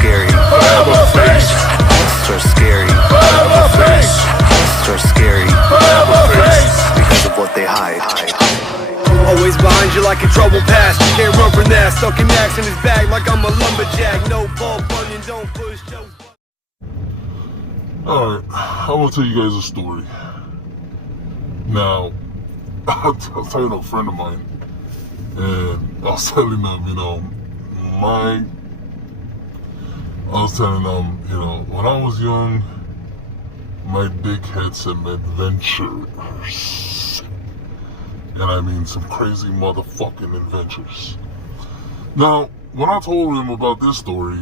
scary. Monsters are scary. Monsters are scary. Because of what they hide. Always behind you like a trouble past. You can't run from that. Stuck in axe in his bag like I'm a lumberjack. No ball bunion, don't push Joe's. Alright, I'm gonna tell you guys a story. Now, I was telling a friend of mine, and I was telling them, when I was young, my dick had some adventures. And I mean some crazy motherfucking adventures. Now, when I told him about this story,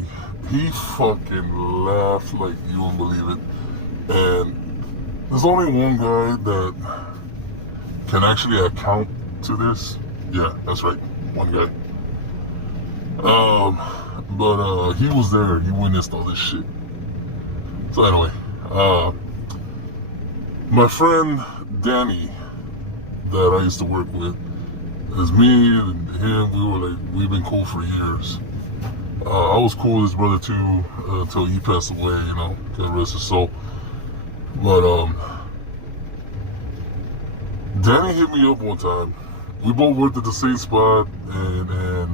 he fucking laughed like you wouldn't believe it. And there's only one guy that can actually account to this. Yeah, that's right, one guy. But he was there. He witnessed all this shit. So anyway, my friend Danny, that I used to work with, is me and him. We've been cool for years. I was cool with his brother too, until he passed away, God rest his soul. But Danny hit me up one time. We both worked at the same spot, and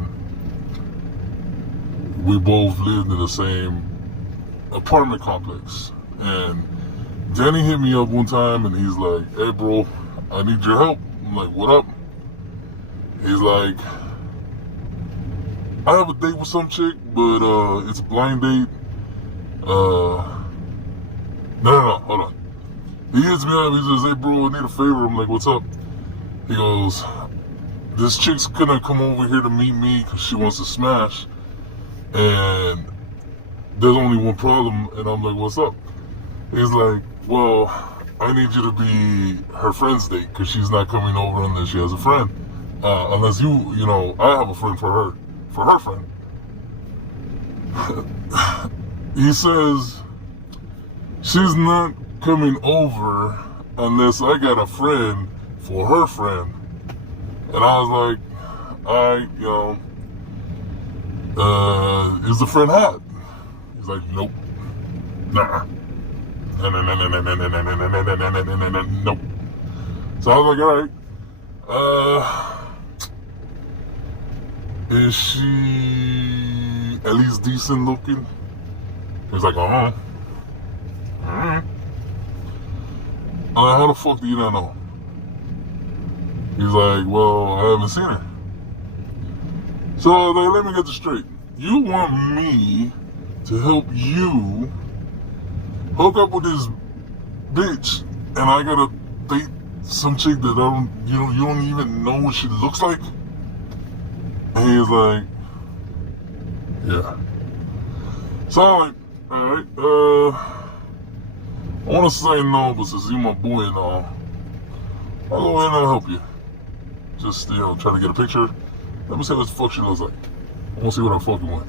we both lived in the same apartment complex. And Danny hit me up one time, and he's like, "Hey, bro, I need your help." I'm like, "What up?" He's like, "I have a date with some chick, but it's a blind date. No, hold on." He hits me up. He says, "Hey, bro, I need a favor." I'm like, "What's up?" He goes, "This chick's gonna come over here to meet me because she wants to smash, and there's only one problem." And I'm like, "What's up?" He's like, "Well, I need you to be her friend's date because she's not coming over unless she has a friend. Unless I have a friend for her friend." He says, "She's not coming over unless I got a friend for her friend." And I was like, "Alright, is the friend hot?" He's like, "Nope. Nah. Nope." So I was like, "Alright. Is she at least decent looking?" He's like, "Uh-huh." Alright. I'm like, "How the fuck do you not know?" He's like, "Well, I haven't seen her." So I was like, "Let me get this straight. You want me to help you hook up with this bitch, and I gotta date some chick that you don't even know what she looks like?" And he's like, "Yeah." So I'm like, "Alright, I wanna say no, but since you're my boy and all, I'll go ahead and I'll help you. Just, try to get a picture. Let me see what the fuck she looks like. I wanna see what I'm fucking with."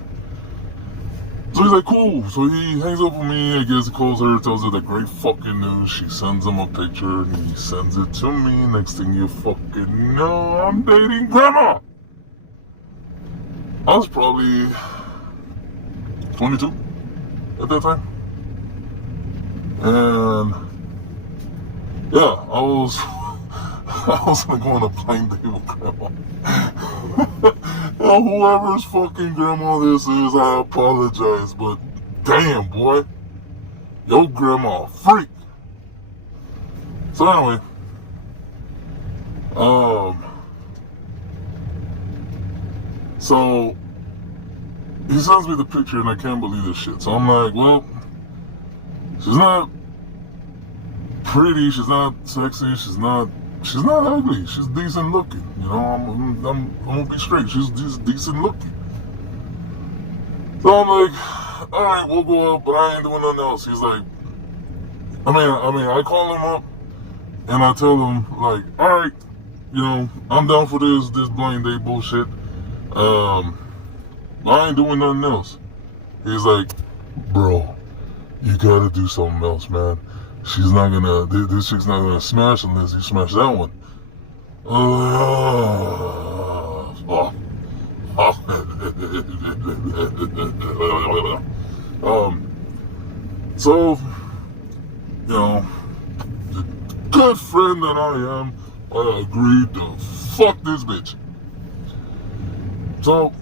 So he's like, "Cool." So he hangs up with me, I guess, calls her, tells her the great fucking news. She sends him a picture, and he sends it to me. Next thing you fucking know, I'm dating grandma. I was probably 22 at that time. And yeah, I was gonna go on a blind date with grandma. Now, whoever's fucking grandma this is, I apologize, but damn, boy, your grandma a freak. So anyway, so he sends me the picture, and I can't believe this shit. So I'm like, well, she's not pretty, she's not sexy, she's not ugly, she's decent looking. I'm gonna be straight, she's just decent looking. So I'm like, "Alright, we'll go out, but I ain't doing nothing else." He's like, I call him up, and I tell him, like, "Alright, I'm down for this blind date bullshit. I ain't doing nothing else." He's like, "Bro, you gotta do something else, man. She's not gonna, this chick's not gonna smash unless you smash that one." So, you know, the good friend that I am, I agreed to fuck this bitch. So,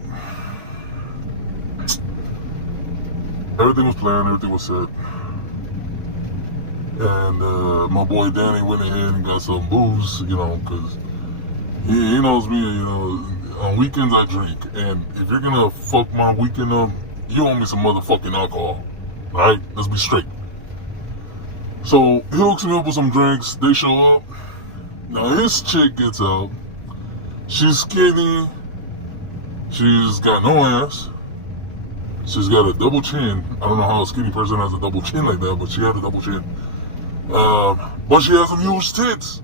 everything was planned, everything was set. And my boy Danny went ahead and got some booze, you know, because he knows me, you know, on weekends I drink. And if you're gonna fuck my weekend up, you owe me some motherfucking alcohol. Alright? Let's be straight. So he hooks me up with some drinks, they show up. Now his chick gets out. She's skinny. She's got no ass. She's got a double chin. I don't know how a skinny person has a double chin like that, but she had a double chin. But she has some huge tits.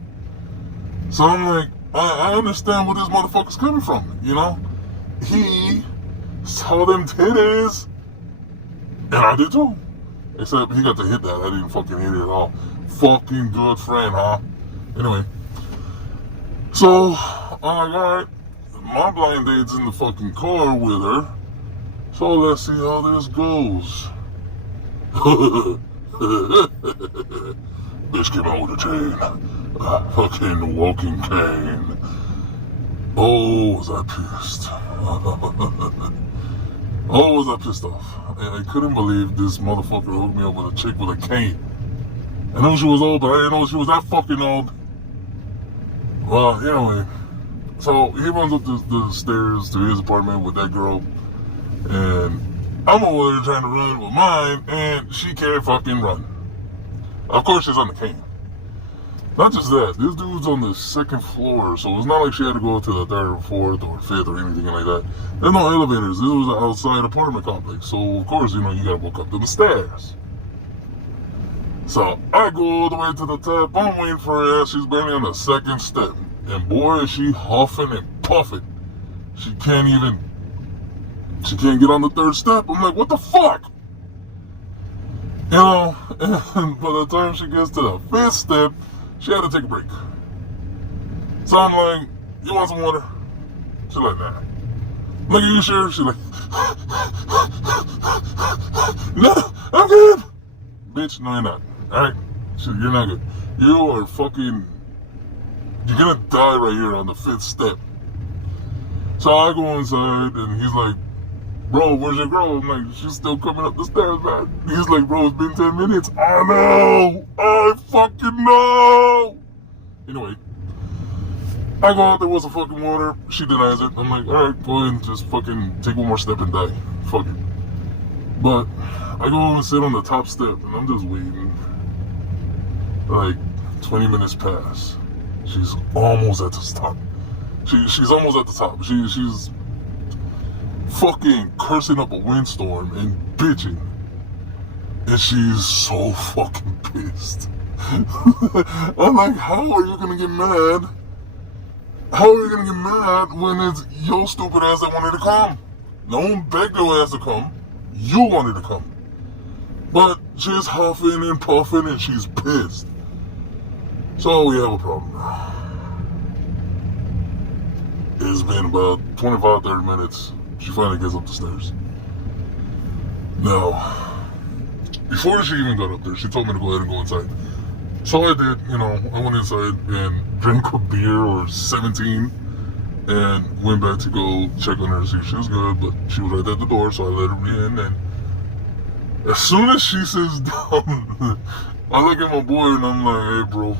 So I'm like, I understand where this motherfucker's coming from, you know? He saw them titties. And I did too. Except he got to hit that. I didn't fucking hit it at all. Fucking good friend, huh? Anyway. So, I'm like, alright. My blind date's in the fucking car with her. So let's see how this goes. Bitch came out with a chain. A fucking walking cane. Oh, was I pissed. Oh, was I pissed off. I couldn't believe this motherfucker hooked me up with a chick with a cane. I knew she was old, but I didn't know she was that fucking old. Well, anyway. So he runs up the stairs to his apartment with that girl. And I'm over there trying to run with mine, and she can't fucking run. Of course, she's on the cane. Not just that, this dude's on the second floor, so it's not like she had to go to the third or fourth or fifth or anything like that. There's no elevators. This was an outside apartment complex, so of course, you know, you gotta walk up to the stairs. So I go all the way to the top. I'm waiting for her ass. She's barely on the second step, and boy, is she huffing and puffing. She can't get on the third step. I'm like, what the fuck? You know, and by the time she gets to the fifth step, she had to take a break. So I'm like, you want some water? She's like, nah. I'm like, are you sure? She's like, no, I'm good. Bitch, no, you're not. Alright? You're not good. You are fucking, you're gonna die right here on the fifth step. So I go inside, and he's like, bro, where's your girl? I'm like, she's still coming up the stairs, man. He's like, bro, it's been 10 minutes. I know. I fucking know. Anyway, I go out there with some fucking water. She denies it. I'm like, all right, go ahead and just fucking take one more step and die. Fuck it. But I go and sit on the top step, and I'm just waiting. Like, 20 minutes pass. She's almost at the top. She's almost at the top. She's fucking cursing up a windstorm and bitching. And she's so fucking pissed. I'm like, how are you gonna get mad? How are you gonna get mad when it's your stupid ass that wanted to come? No one begged your ass to come. You wanted to come. But she's huffing and puffing and she's pissed. So we have a problem now. It's been about 25-30 minutes. She finally gets up the stairs. Now, before she even got up there, she told me to go ahead and go inside. So I did, you know, I went inside and drank a beer or 17 and went back to go check on her to see if she was good, but she was right at the door, so I let her in. And as soon as she sits down, I look at my boy and I'm like, hey bro,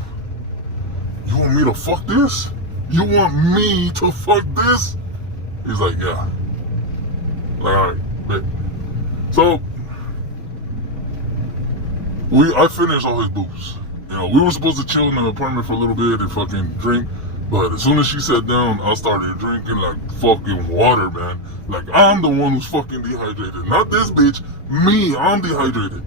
you want me to fuck this? You want me to fuck this? He's like, yeah. Like, alright, bet. So, I finished all his booze. You know, we were supposed to chill in the apartment for a little bit and fucking drink, but as soon as she sat down, I started drinking like fucking water, man. Like, I'm the one who's fucking dehydrated. Not this bitch, me, I'm dehydrated.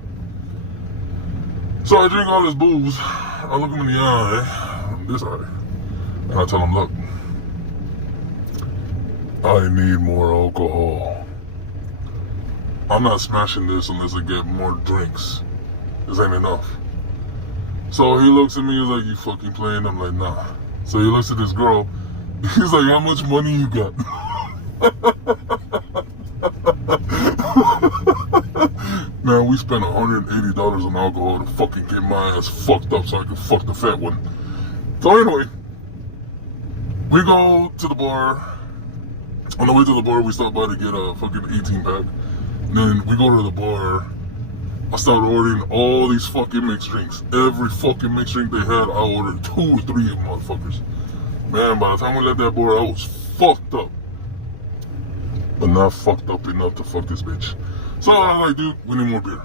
So I drink all this booze, I look him in the eye, this eye, and I tell him, look, I need more alcohol. I'm not smashing this unless I get more drinks. This ain't enough. So he looks at me, he's like, you fucking playing? I'm like, nah. So he looks at this girl, he's like, how much money you got? Man, we spent $180 on alcohol to fucking get my ass fucked up so I could fuck the fat one. So anyway, we go to the bar. On the way to the bar, we stop by to get a fucking 18-pack. And then we go to the bar. I started ordering all these fucking mixed drinks. Every fucking mixed drink they had, I ordered 2 or 3 of them motherfuckers. Man, by the time we left that bar, I was fucked up. But not fucked up enough to fuck this bitch. So I was like, dude, we need more beer.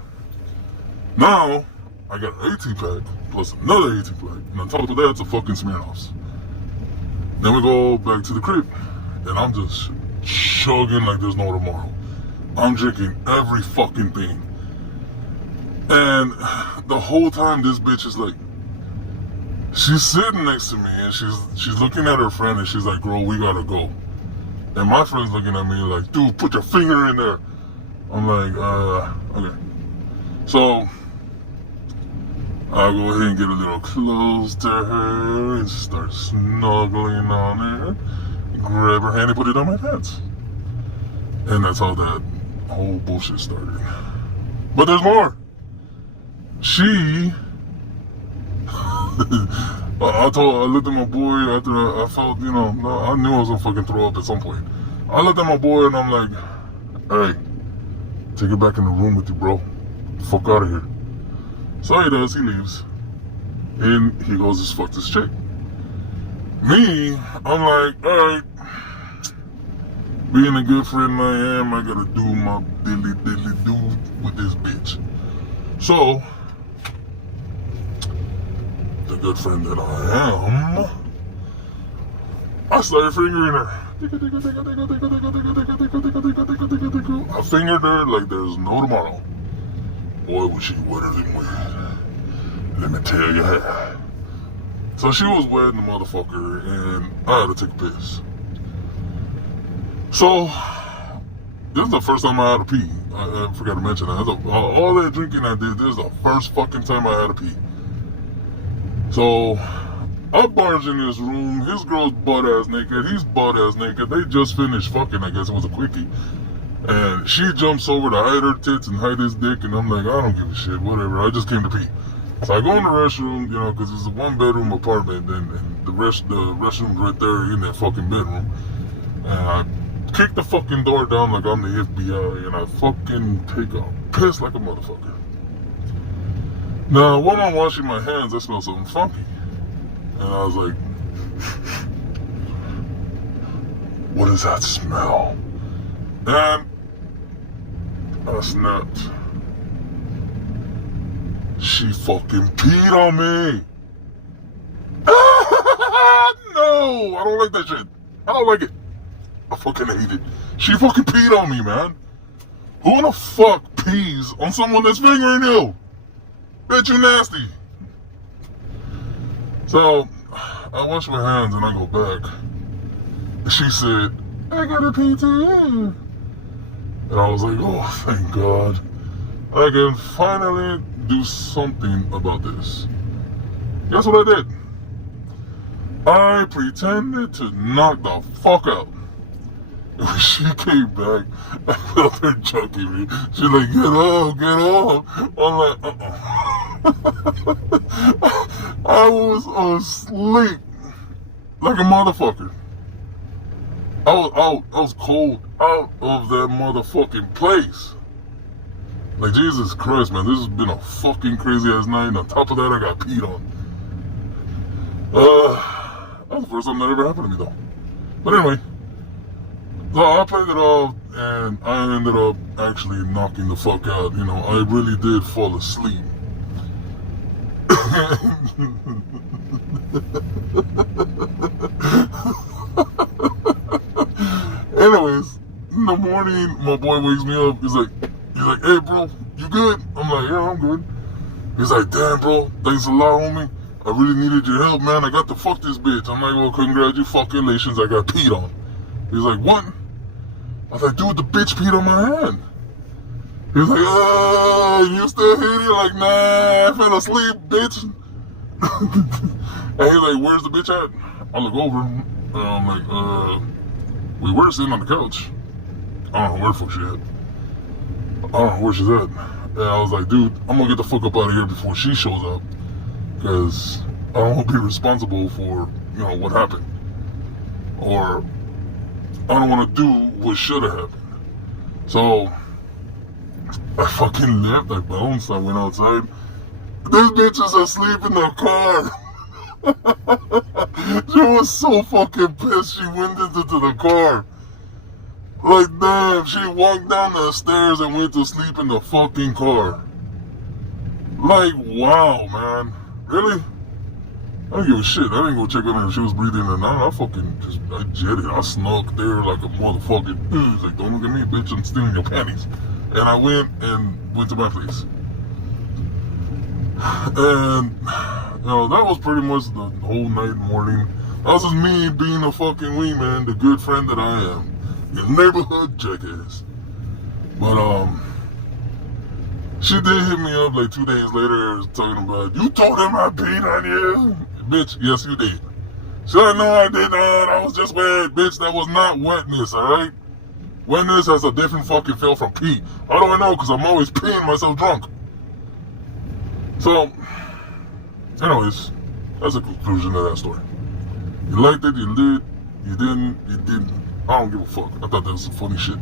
Now, I got an 18-pack plus another 18-pack. And on top of that, it's a fucking Smirnoffs. Then we go back to the crib. And I'm just chugging like there's no tomorrow. I'm drinking every fucking thing. And the whole time this bitch is like, she's sitting next to me and she's looking at her friend and she's like, girl, we gotta go. And my friend's looking at me like, dude, put your finger in there. I'm like, okay. So I go ahead and get a little close to her and start snuggling on her. Grab her hand and put it on my pants. And that's how that whole bullshit started. But there's more. She I looked at my boy after I felt, you know, I knew I was gonna fucking throw up at some point. I looked at my boy and I'm like, hey, take it back in the room with you, bro. Fuck out of here. So he does, he leaves. And he goes, just fuck this chick. Me, I'm like, alright, being a good friend I am, I gotta do my dilly do with this bitch. So, the good friend that I am, I started fingering her. I fingered her like there's no tomorrow. Boy, was she wetter than wet. Let me tell you how. So she was wet in the motherfucker, and I had to take a piss. So, this is the first time I had to pee. I forgot to mention that. All that drinking I did, this is the first fucking time I had to pee. So, I barge in this room, his girl's butt-ass naked, he's butt-ass naked, they just finished fucking, I guess it was a quickie. And she jumps over to hide her tits and hide his dick, and I'm like, I don't give a shit, whatever, I just came to pee. So I go in the restroom, you know, because it's a 1-bedroom apartment, and the restroom's right there in that fucking bedroom. And I kick the fucking door down like I'm the FBI, and I fucking take a piss like a motherfucker. Now, while I'm washing my hands, I smell something funky. And I was like, what is that smell? And I snapped. She fucking peed on me. No, I don't like that shit. I don't like it. I fucking hate it. She fucking peed on me, man. Who the fuck pees on someone that's fingering you? Bitch, you nasty. So, I wash my hands and I go back. And she said, I got a pee too. And I was like, oh, thank God. I can finally do something about this. Guess what I did? I pretended to knock the fuck out. When she came back, I felt her choking me. She's like, get off. I'm like, I was asleep like a motherfucker. I was cold out of that motherfucking place. Like, Jesus Christ, man, this has been a fucking crazy ass night, and on top of that, I got peed on. That was the first time that ever happened to me, though. But anyway, so I played it off, and I ended up actually knocking the fuck out. You know, I really did fall asleep. Anyways, in the morning, my boy wakes me up. He's like, hey, bro, you good? I'm like, yeah, I'm good. He's like, damn, bro, thanks a lot, homie. I really needed your help, man. I got to fuck this bitch. I'm like, well, congratulations, I got peed on. He's like, what? I was like, dude, the bitch peed on my hand. He was like, you still hate it? Like, nah, I fell asleep, bitch. And he's like, where's the bitch at? I look over, I'm like, we were sitting on the couch. I don't know where the fuck she at. I don't know where she's at. And I was like, dude, I'm gonna get the fuck up out of here before she shows up. Because I don't want to be responsible for, you know, what happened. Or I don't want to do what should have happened. So I fucking left, I bounced, I went outside. This bitch is asleep in the car. She was so fucking pissed she went into the car. Like, damn, she walked down the stairs and went to sleep in the fucking car. Like, wow, man. Really? I didn't give a shit. I didn't go check on her if she was breathing or not. I jetted. I snuck there like a motherfucking, like, don't look at me, bitch, I'm stealing your panties. And I went to my place. And, you know, that was pretty much the whole night and morning. That was just me being a fucking wingman, the good friend that I am. Your neighborhood jackass. But, she did hit me up like 2 days later talking about, you told him I peed on you? Bitch, yes you did. She said, no I did not, I was just wet. Bitch, that was not wetness, alright? Wetness has a different fucking feel from pee. How do I know? Because I'm always peeing myself drunk. So, anyways, that's the conclusion of that story. You liked it, you did, you didn't, you didn't. I don't give a fuck. I thought that was some funny shit.